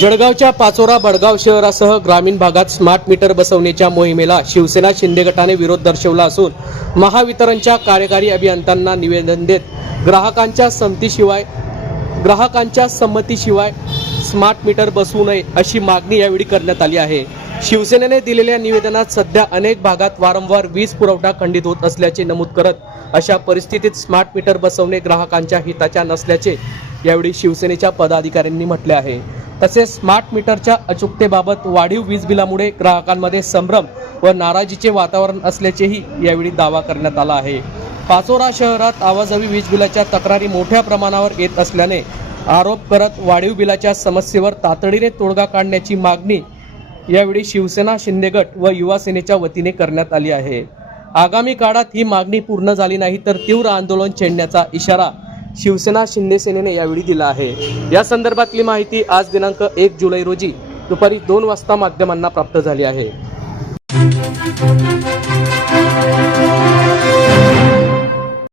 जळगावच्या पाचोरा बडगाव शहरासह ग्रामीण भागात स्मार्ट मीटर बसवण्याच्या मोहिमेला शिवसेना शिंदे गटाने विरोध दर्शवला असून महावितरणच्या कार्यकारी अभियंत्यांना निवेदन देत ग्राहकांच्या संमतीशिवाय स्मार्ट मीटर बसवू नये अशी मागणी यावेळी करण्यात आली आहे। शिवसेनेने दिलेल्या निवेदनात सध्या अनेक भागात वारंवार वीज पुरवठा खंडित होत असल्याचे नमूद करत अशा परिस्थितीत स्मार्ट मीटर बसवणे ग्राहकांच्या हिताच्या नसल्याचे यावेळी शिवसेनेच्या पदाधिकाऱ्यांनी म्हटले आहे। तसेच स्मार्ट मीटरच्या अचूकतेबाबत वाढीव वीज बिलामुळे ग्राहकांमध्ये संभ्रम व नाराजीचे वातावरण असल्याचेही यावेळी दावा करण्यात आला आहे। पाचोरा शहरात आवाजवी वीज बिलाच्या तक्रारी मोठ्या प्रमाणावर येत असल्याने आरोप करत वाढीव बिलाच्या समस्येवर तातडीने तोडगा काढण्याची मागणी यावेळी शिवसेना शिंदे गट व युवा सेनेच्या वतीने करण्यात आली आहे। आगामी काळात ही मागणी पूर्ण झाली नाही तर तीव्र आंदोलन छेडण्याचा इशारा शिवसेना शिंदे सेनेने यावेळी दिला आहे। या संदर्भातली माहिती आज दिनांक 1 जुलै रोजी दुपारी 2 वाजता माध्यमांना प्राप्त झाली आहे।